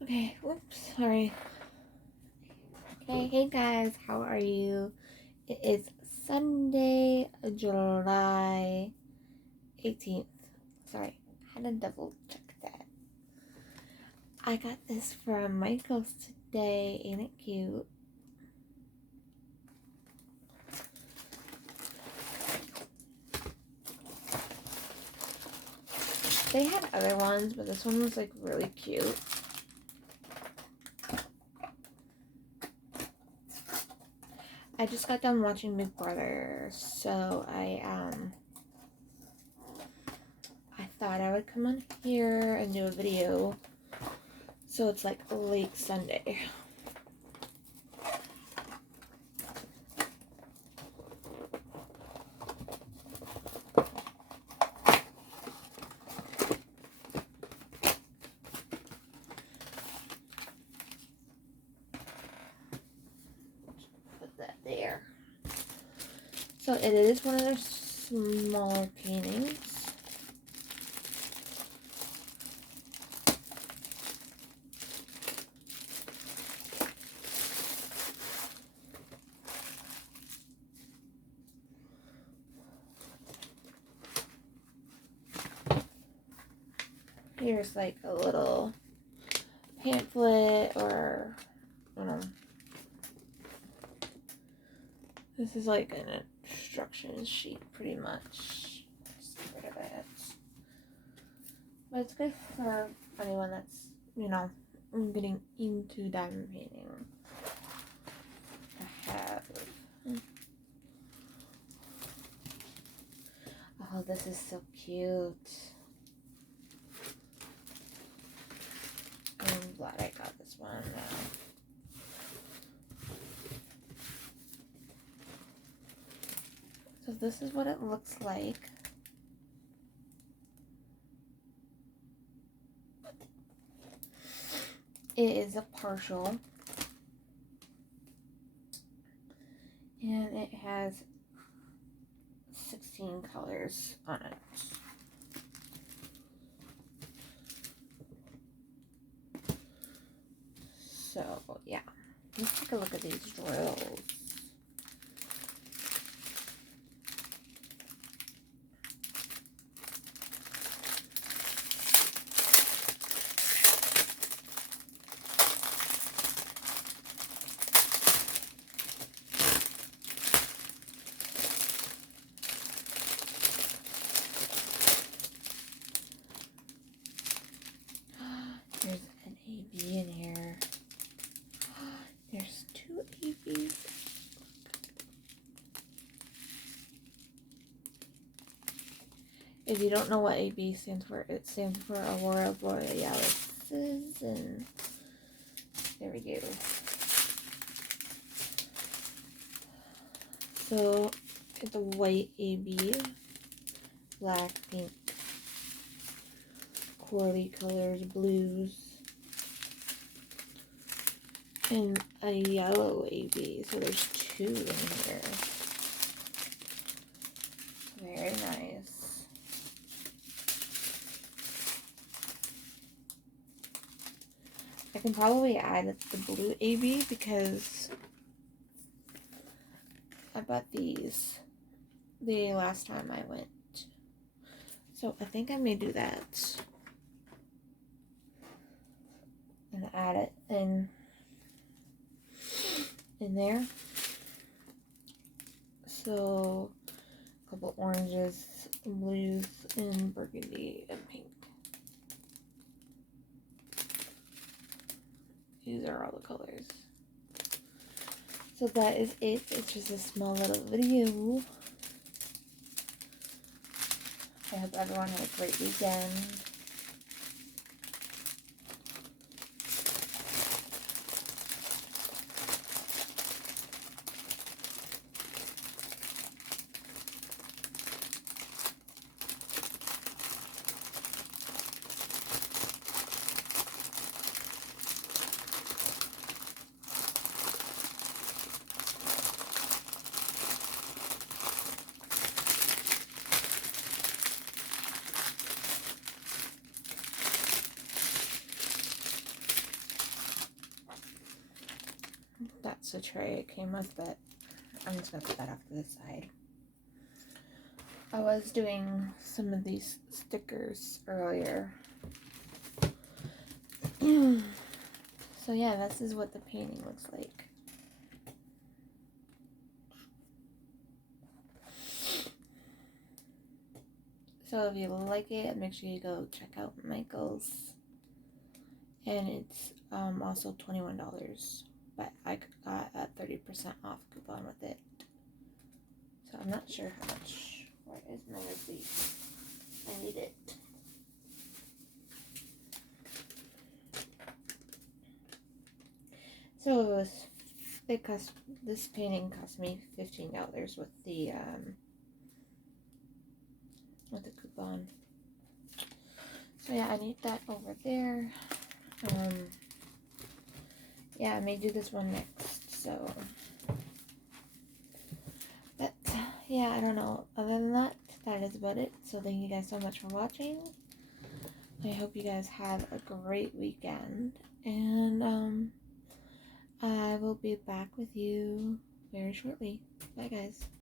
Okay, whoops, sorry. Okay, hey guys, how are you? It is Sunday, July 18th. Sorry, I had to double check that. I got this from Michael's today, ain't it cute? They had other ones, but this one was like really cute. I just got done watching Big Brother, so I thought I would come on here and do a video. So it's like late Sunday. Put that there. So it is one of their smaller paintings. Here's like a little pamphlet, or I don't know. This is like an instruction sheet pretty much. Just get rid of it. But it's good for anyone that's, getting into diamond painting. I have. Oh, this is so cute. I'm glad I got this one. So this is what it looks like. It is a partial. And it has 16 colors on it. So, yeah. Let's take a look at these drills. There's an AB in here. There's two ABs. If you don't know what AB stands for, it stands for Aurora Borealis. And there we go. So it's a white AB, black, pink, corally colors, blues, and a yellow AB. So there's two in here. Very nice. I can probably add the blue AB because I bought these the last time I went. So I think I may do that. And add it in there. So a couple oranges, blues, and burgundy and pink. These are all the colors. So that is it. It's just a small little video. I hope everyone had a great weekend. that's the tray it came with, but I'm just gonna put that off to the side. I was doing some of these stickers earlier. So yeah, this is what the painting looks like. So if you like it, make sure you go check out Michael's. And it's also $21, but I got a 30% off coupon with it. So I'm not sure how much. Where is my receipt? I need it. So this painting cost me $15 with the coupon. So yeah, I need that over there. Yeah, I may do this one next. So, but yeah, I don't know. Other than that, that is about it. So thank you guys so much for watching. I hope you guys have a great weekend, and I will be back with you very shortly. Bye, guys.